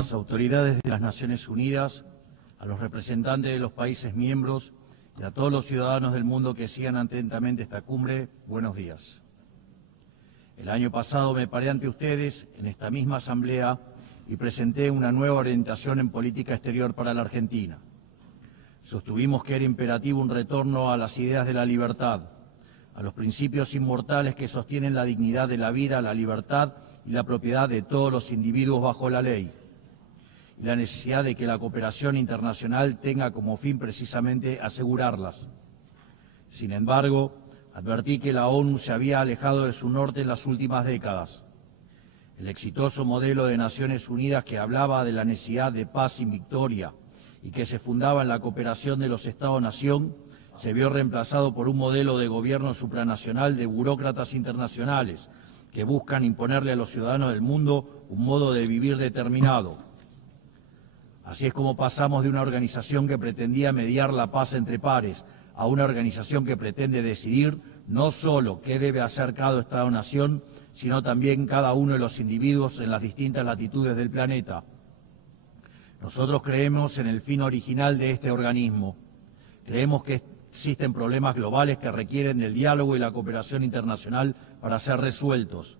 las autoridades de las Naciones Unidas, a los representantes de los países miembros y a todos los ciudadanos del mundo que sigan atentamente esta cumbre, buenos días. El año pasado me paré ante ustedes en esta misma asamblea y presenté una nueva orientación en política exterior para la Argentina. Sostuvimos que era imperativo un retorno a las ideas de la libertad, a los principios inmortales que sostienen la dignidad de la vida, la libertad y la propiedad de todos los individuos bajo la ley, y la necesidad de que la cooperación internacional tenga como fin precisamente asegurarlas. Sin embargo, advertí que la ONU se había alejado de su norte en las últimas décadas. El exitoso modelo de Naciones Unidas que hablaba de la necesidad de paz sin victoria y que se fundaba en la cooperación de los Estados-nación, se vio reemplazado por un modelo de gobierno supranacional de burócratas internacionales que buscan imponerle a los ciudadanos del mundo un modo de vivir determinado. Así es como pasamos de una organización que pretendía mediar la paz entre pares a una organización que pretende decidir no solo qué debe hacer cada Estado-nación, sino también cada uno de los individuos en las distintas latitudes del planeta. Nosotros creemos en el fin original de este organismo. Creemos que existen problemas globales que requieren del diálogo y la cooperación internacional para ser resueltos.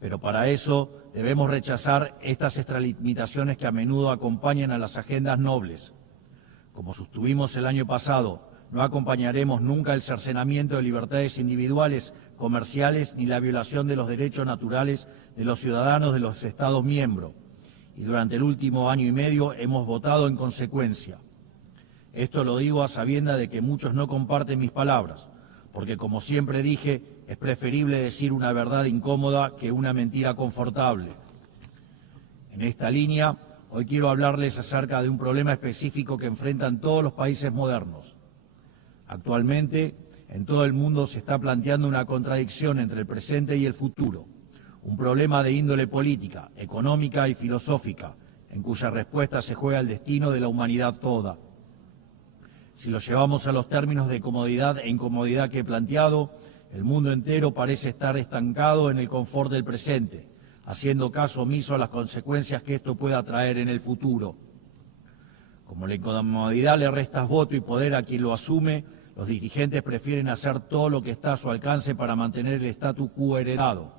Pero para eso debemos rechazar estas extralimitaciones que a menudo acompañan a las agendas nobles. Como sostuvimos el año pasado, no acompañaremos nunca el cercenamiento de libertades individuales, comerciales, ni la violación de los derechos naturales de los ciudadanos de los Estados miembros. Y durante el último año y medio hemos votado en consecuencia. Esto lo digo a sabiendas de que muchos no comparten mis palabras, porque como siempre dije, es preferible decir una verdad incómoda que una mentira confortable. En esta línea, hoy quiero hablarles acerca de un problema específico que enfrentan todos los países modernos. Actualmente, en todo el mundo se está planteando una contradicción entre el presente y el futuro, un problema de índole política, económica y filosófica, en cuya respuesta se juega el destino de la humanidad toda. Si lo llevamos a los términos de comodidad e incomodidad que he planteado, el mundo entero parece estar estancado en el confort del presente, haciendo caso omiso a las consecuencias que esto pueda traer en el futuro. Como la incomodidad le resta voto y poder a quien lo asume, los dirigentes prefieren hacer todo lo que está a su alcance para mantener el statu quo heredado,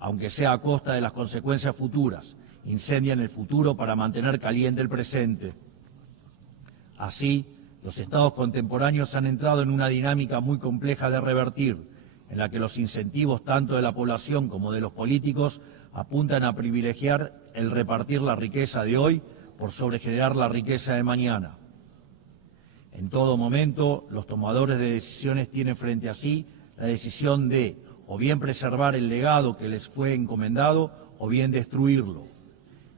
aunque sea a costa de las consecuencias futuras. Incendian el futuro para mantener caliente el presente. Así, los estados contemporáneos han entrado en una dinámica muy compleja de revertir, en la que los incentivos tanto de la población como de los políticos apuntan a privilegiar el repartir la riqueza de hoy por sobre generar la riqueza de mañana. En todo momento, los tomadores de decisiones tienen frente a sí la decisión de o bien preservar el legado que les fue encomendado o bien destruirlo.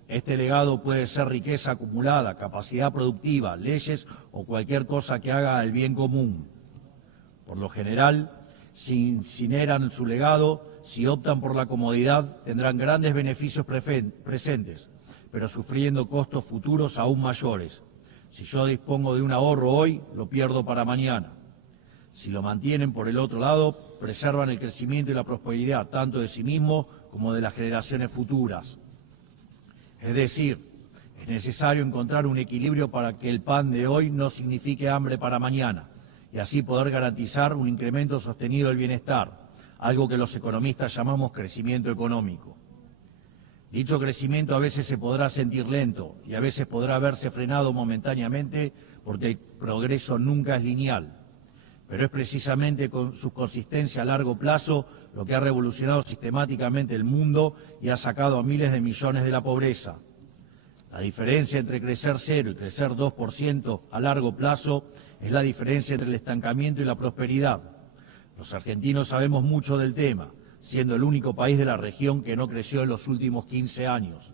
Este legado puede ser riqueza acumulada, capacidad productiva, leyes o cualquier cosa que haga el bien común. Por lo general, si incineran su legado, si optan por la comodidad, tendrán grandes beneficios presentes, pero sufriendo costos futuros aún mayores. Si yo dispongo de un ahorro hoy, lo pierdo para mañana. Si lo mantienen por el otro lado, preservan el crecimiento y la prosperidad, tanto de sí mismos como de las generaciones futuras. Es decir, es necesario encontrar un equilibrio para que el pan de hoy no signifique hambre para mañana y así poder garantizar un incremento sostenido del bienestar, algo que los economistas llamamos crecimiento económico. Dicho crecimiento a veces se podrá sentir lento y a veces podrá verse frenado momentáneamente porque el progreso nunca es lineal. Pero es precisamente con su consistencia a largo plazo lo que ha revolucionado sistemáticamente el mundo y ha sacado a miles de millones de la pobreza. La diferencia entre crecer 0 y crecer 2% a largo plazo es la diferencia entre el estancamiento y la prosperidad. Los argentinos sabemos mucho del tema, siendo el único país de la región que no creció en los últimos 15 años.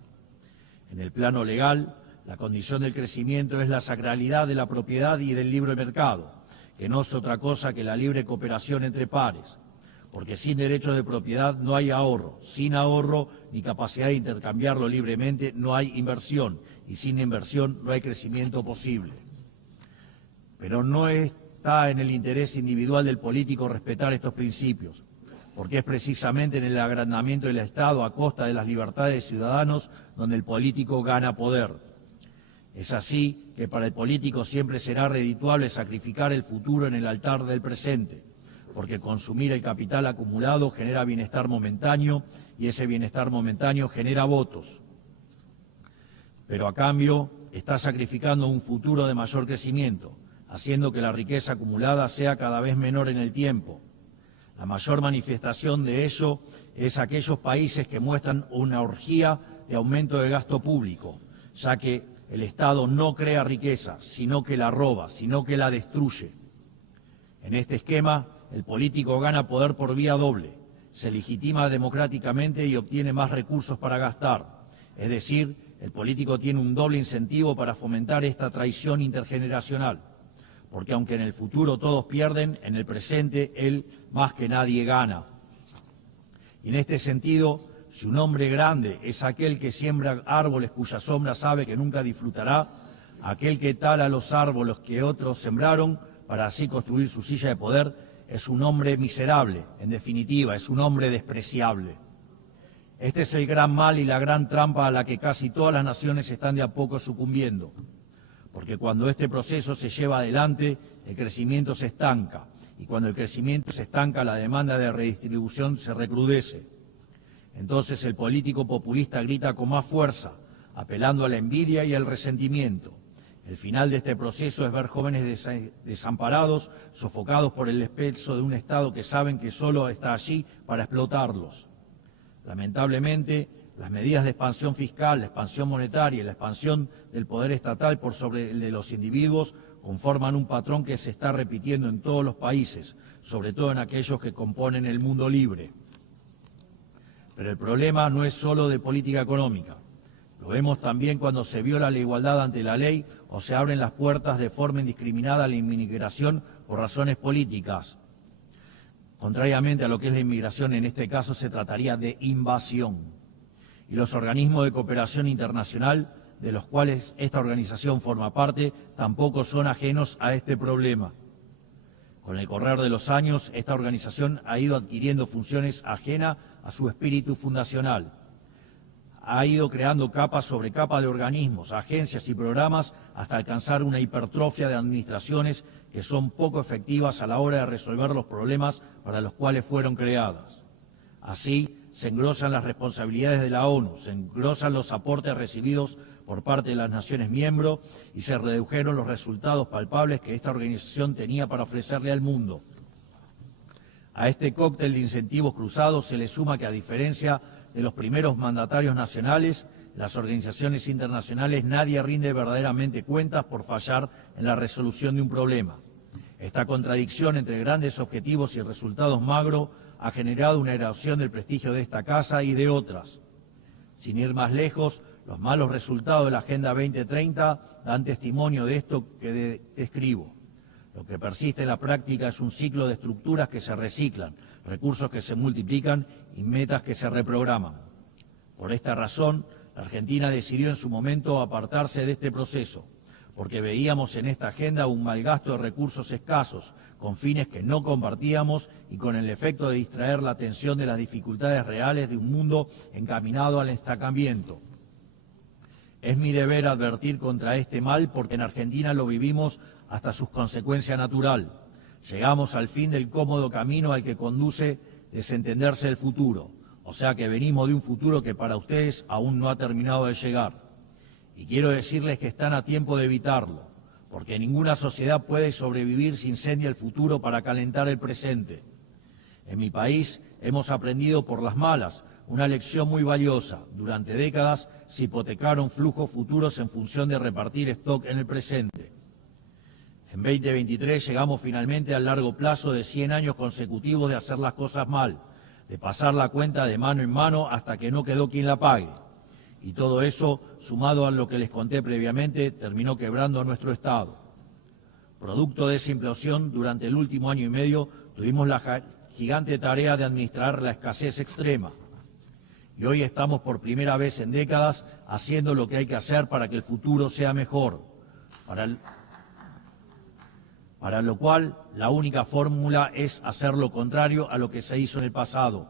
En el plano legal, la condición del crecimiento es la sacralidad de la propiedad y del libre mercado, que no es otra cosa que la libre cooperación entre pares, porque sin derechos de propiedad no hay ahorro, sin ahorro ni capacidad de intercambiarlo libremente no hay inversión, y sin inversión no hay crecimiento posible. Pero no está en el interés individual del político respetar estos principios. porque es precisamente en el agrandamiento del Estado a costa de las libertades de ciudadanos donde el político gana poder. Es así que para el político siempre será redituable sacrificar el futuro en el altar del presente, porque consumir el capital acumulado genera bienestar momentáneo y ese bienestar momentáneo genera votos. Pero a cambio está sacrificando un futuro de mayor crecimiento, haciendo que la riqueza acumulada sea cada vez menor en el tiempo. La mayor manifestación de ello es aquellos países que muestran una orgía de aumento de gasto público, ya que el Estado no crea riqueza, sino que la roba, sino que la destruye. En este esquema, el político gana poder por vía doble, se legitima democráticamente y obtiene más recursos para gastar. Es decir, el político tiene un doble incentivo para fomentar esta traición intergeneracional, porque aunque en el futuro todos pierden, en el presente él más que nadie gana. Y en este sentido, si un hombre grande es aquel que siembra árboles cuya sombra sabe que nunca disfrutará, aquel que tala los árboles que otros sembraron para así construir su silla de poder, es un hombre miserable, en definitiva, es un hombre despreciable. Este es el gran mal y la gran trampa a la que casi todas las naciones están de a poco sucumbiendo, porque cuando este proceso se lleva adelante, el crecimiento se estanca, y cuando el crecimiento se estanca, la demanda de redistribución se recrudece. Entonces el político populista grita con más fuerza, apelando a la envidia y al resentimiento. El final de este proceso es ver jóvenes desamparados, sofocados por el peso de un Estado que saben que solo está allí para explotarlos. Lamentablemente, las medidas de expansión fiscal, la expansión monetaria y la expansión del poder estatal por sobre el de los individuos conforman un patrón que se está repitiendo en todos los países, sobre todo en aquellos que componen el mundo libre. Pero el problema no es solo de política económica. Lo vemos también cuando se viola la igualdad ante la ley o se abren las puertas de forma indiscriminada a la inmigración por razones políticas. Contrariamente a lo que es la inmigración, en este caso se trataría de invasión. Y los organismos de cooperación internacional, de los cuales esta organización forma parte, tampoco son ajenos a este problema. Con el correr de los años, esta organización ha ido adquiriendo funciones ajenas a su espíritu fundacional. Ha ido creando capa sobre capa de organismos, agencias y programas hasta alcanzar una hipertrofia de administraciones que son poco efectivas a la hora de resolver los problemas para los cuales fueron creadas. Así, se engrosan las responsabilidades de la ONU, se engrosan los aportes recibidos por parte de las naciones miembros y se redujeron los resultados palpables que esta organización tenía para ofrecerle al mundo. A este cóctel de incentivos cruzados se le suma que, a diferencia de los primeros mandatarios nacionales, las organizaciones internacionales nadie rinde verdaderamente cuentas por fallar en la resolución de un problema. Esta contradicción entre grandes objetivos y resultados magros ha generado una erosión del prestigio de esta casa y de otras. Sin ir más lejos, los malos resultados de la Agenda 2030 dan testimonio de esto que describo. Lo que persiste en la práctica es un ciclo de estructuras que se reciclan, recursos que se multiplican y metas que se reprograman. Por esta razón, la Argentina decidió en su momento apartarse de este proceso, porque veíamos en esta agenda un malgasto de recursos escasos, con fines que no compartíamos y con el efecto de distraer la atención de las dificultades reales de un mundo encaminado al estancamiento. Es mi deber advertir contra este mal porque en Argentina lo vivimos hasta su consecuencia natural. Llegamos al fin del cómodo camino al que conduce desentenderse el futuro, o sea que venimos de un futuro que para ustedes aún no ha terminado de llegar. Y quiero decirles que están a tiempo de evitarlo, porque ninguna sociedad puede sobrevivir si incendia el futuro para calentar el presente. En mi país hemos aprendido por las malas una lección muy valiosa. Durante décadas se hipotecaron flujos futuros en función de repartir stock en el presente. En 2023 llegamos finalmente al largo plazo de 100 años consecutivos de hacer las cosas mal, de pasar la cuenta de mano en mano hasta que no quedó quien la pague. Y todo eso, sumado a lo que les conté previamente, terminó quebrando a nuestro Estado. Producto de esa implosión, durante el último año y medio tuvimos la gigante tarea de administrar la escasez extrema. Y hoy estamos por primera vez en décadas haciendo lo que hay que hacer para que el futuro sea mejor. para lo cual la única fórmula es hacer lo contrario a lo que se hizo en el pasado.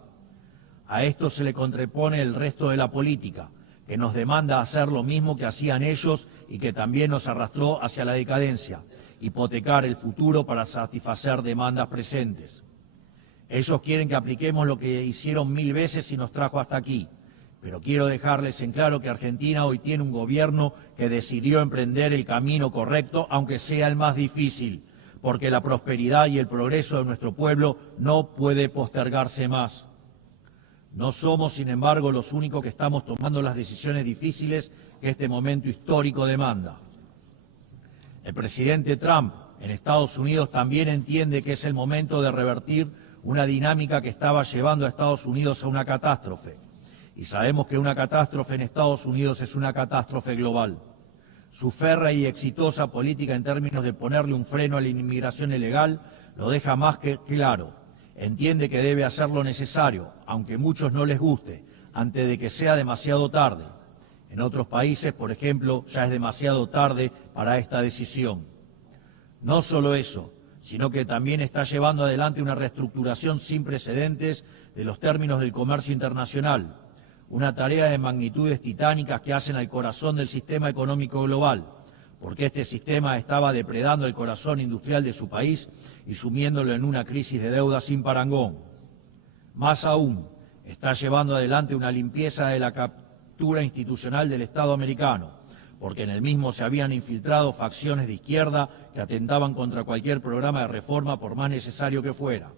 A esto se le contrapone el resto de la política, que nos demanda hacer lo mismo que hacían ellos y que también nos arrastró hacia la decadencia, hipotecar el futuro para satisfacer demandas presentes. Ellos quieren que apliquemos lo que hicieron 1000 veces y nos trajo hasta aquí, pero quiero dejarles en claro que Argentina hoy tiene un gobierno que decidió emprender el camino correcto, aunque sea el más difícil, porque la prosperidad y el progreso de nuestro pueblo no puede postergarse más. No somos, sin embargo, los únicos que estamos tomando las decisiones difíciles que este momento histórico demanda. El presidente Trump en Estados Unidos también entiende que es el momento de revertir una dinámica que estaba llevando a Estados Unidos a una catástrofe. Y sabemos que una catástrofe en Estados Unidos es una catástrofe global. Su férrea y exitosa política en términos de ponerle un freno a la inmigración ilegal lo deja más que claro. Entiende que debe hacer lo necesario, aunque a muchos no les guste, antes de que sea demasiado tarde. En otros países, por ejemplo, ya es demasiado tarde para esta decisión. No solo eso, sino que también está llevando adelante una reestructuración sin precedentes de los términos del comercio internacional, una tarea de magnitudes titánicas que hacen al corazón del sistema económico global, porque este sistema estaba depredando el corazón industrial de su país y sumiéndolo en una crisis de deuda sin parangón. Más aún, está llevando adelante una limpieza de la captura institucional del Estado americano, porque en el mismo se habían infiltrado facciones de izquierda que atentaban contra cualquier programa de reforma por más necesario que fuera.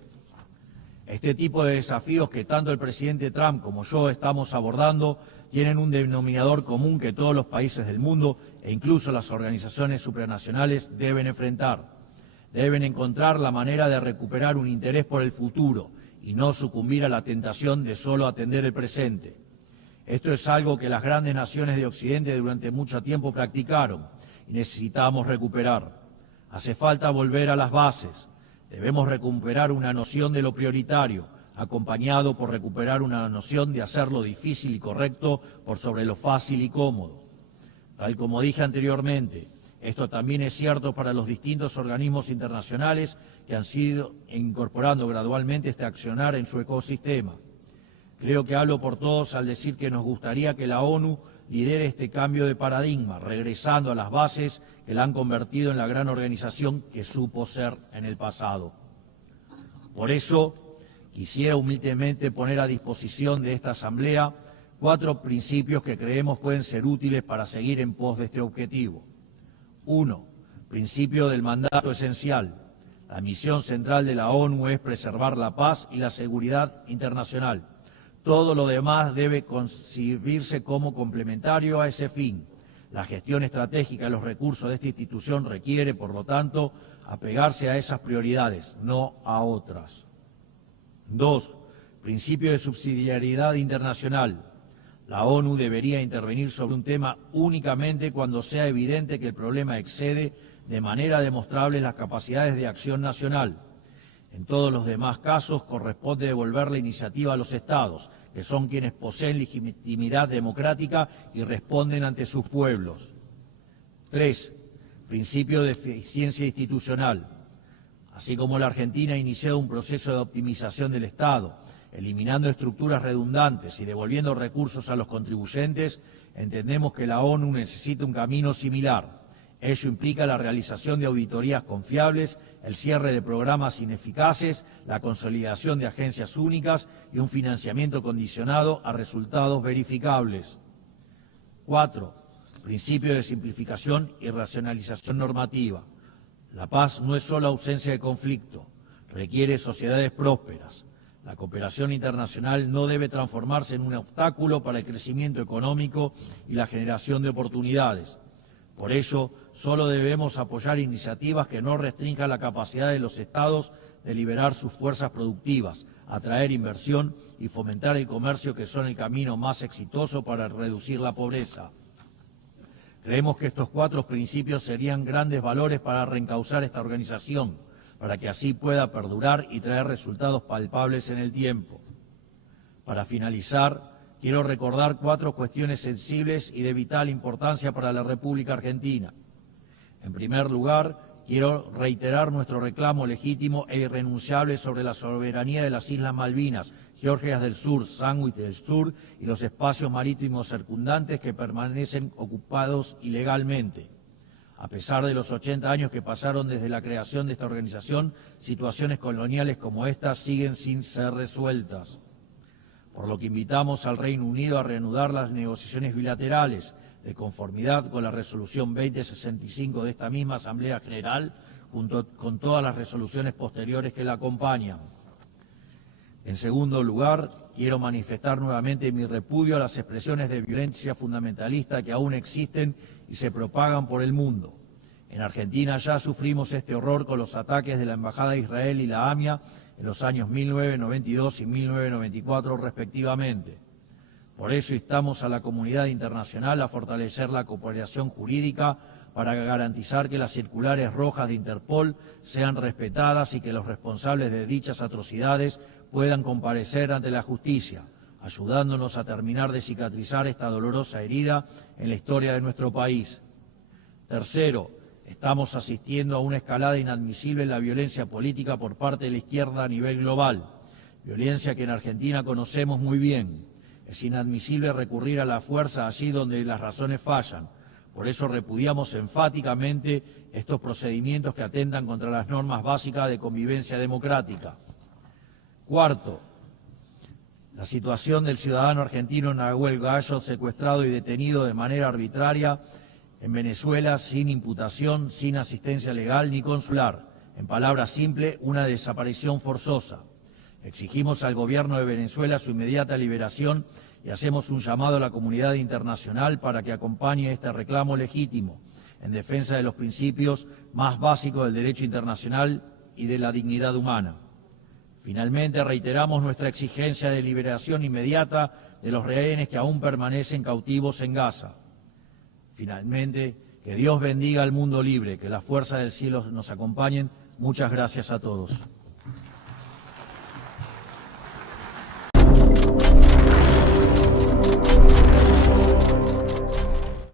Este tipo de desafíos que tanto el presidente Trump como yo estamos abordando tienen un denominador común que todos los países del mundo e incluso las organizaciones supranacionales deben enfrentar. Deben encontrar la manera de recuperar un interés por el futuro y no sucumbir a la tentación de solo atender el presente. Esto es algo que las grandes naciones de Occidente durante mucho tiempo practicaron y necesitamos recuperar. Hace falta volver a las bases. Debemos recuperar una noción de lo prioritario, acompañado por recuperar una noción de hacer lo difícil y correcto por sobre lo fácil y cómodo. Tal como dije anteriormente, esto también es cierto para los distintos organismos internacionales que han sido incorporando gradualmente este accionar en su ecosistema. Creo que hablo por todos al decir que nos gustaría que la ONU lidere este cambio de paradigma, regresando a las bases que la han convertido en la gran organización que supo ser en el pasado. Por eso, quisiera humildemente poner a disposición de esta Asamblea 4 principios que creemos pueden ser útiles para seguir en pos de este objetivo. 1. Principio del mandato esencial. La misión central de la ONU es preservar la paz y la seguridad internacional. Todo lo demás debe concebirse como complementario a ese fin. La gestión estratégica de los recursos de esta institución requiere, por lo tanto, apegarse a esas prioridades, no a otras. 2. Principio de subsidiariedad internacional. La ONU debería intervenir sobre un tema únicamente cuando sea evidente que el problema excede de manera demostrable las capacidades de acción nacional. En todos los demás casos corresponde devolver la iniciativa a los Estados, que son quienes poseen legitimidad democrática y responden ante sus pueblos. 3. Principio de eficiencia institucional. Así como la Argentina ha iniciado un proceso de optimización del Estado, eliminando estructuras redundantes y devolviendo recursos a los contribuyentes, entendemos que la ONU necesita un camino similar. Ello implica la realización de auditorías confiables, el cierre de programas ineficaces, la consolidación de agencias únicas y un financiamiento condicionado a resultados verificables. 4. Principio de simplificación y racionalización normativa. La paz no es solo ausencia de conflicto, requiere sociedades prósperas. La cooperación internacional no debe transformarse en un obstáculo para el crecimiento económico y la generación de oportunidades. Por ello, solo debemos apoyar iniciativas que no restrinjan la capacidad de los Estados de liberar sus fuerzas productivas, atraer inversión y fomentar el comercio, que son el camino más exitoso para reducir la pobreza. Creemos que estos 4 principios serían grandes valores para reencauzar esta organización, para que así pueda perdurar y traer resultados palpables en el tiempo. Para finalizar, quiero recordar 4 cuestiones sensibles y de vital importancia para la República Argentina. En primer lugar, quiero reiterar nuestro reclamo legítimo e irrenunciable sobre la soberanía de las Islas Malvinas, Georgias del Sur, Sandwich del Sur y los espacios marítimos circundantes que permanecen ocupados ilegalmente. A pesar de los 80 años que pasaron desde la creación de esta organización, situaciones coloniales como esta siguen sin ser resueltas. Por lo que invitamos al Reino Unido a reanudar las negociaciones bilaterales, de conformidad con la resolución 2065 de esta misma Asamblea General, junto con todas las resoluciones posteriores que la acompañan. En segundo lugar, quiero manifestar nuevamente mi repudio a las expresiones de violencia fundamentalista que aún existen y se propagan por el mundo. En Argentina ya sufrimos este horror con los ataques de la Embajada de Israel y la AMIA en los años 1992 y 1994 respectivamente. Por eso instamos a la comunidad internacional a fortalecer la cooperación jurídica para garantizar que las circulares rojas de Interpol sean respetadas y que los responsables de dichas atrocidades puedan comparecer ante la justicia, ayudándonos a terminar de cicatrizar esta dolorosa herida en la historia de nuestro país. Tercero, estamos asistiendo a una escalada inadmisible en la violencia política por parte de la izquierda a nivel global, violencia que en Argentina conocemos muy bien. Es inadmisible recurrir a la fuerza allí donde las razones fallan. Por eso repudiamos enfáticamente estos procedimientos que atentan contra las normas básicas de convivencia democrática. Cuarto, la situación del ciudadano argentino Nahuel Gallo, secuestrado y detenido de manera arbitraria en Venezuela sin imputación, sin asistencia legal ni consular. En palabras simples, una desaparición forzosa. Exigimos al gobierno de Venezuela su inmediata liberación y hacemos un llamado a la comunidad internacional para que acompañe este reclamo legítimo en defensa de los principios más básicos del derecho internacional y de la dignidad humana. Finalmente, reiteramos nuestra exigencia de liberación inmediata de los rehenes que aún permanecen cautivos en Gaza. Finalmente, que Dios bendiga al mundo libre, que las fuerzas del cielo nos acompañen. Muchas gracias a todos.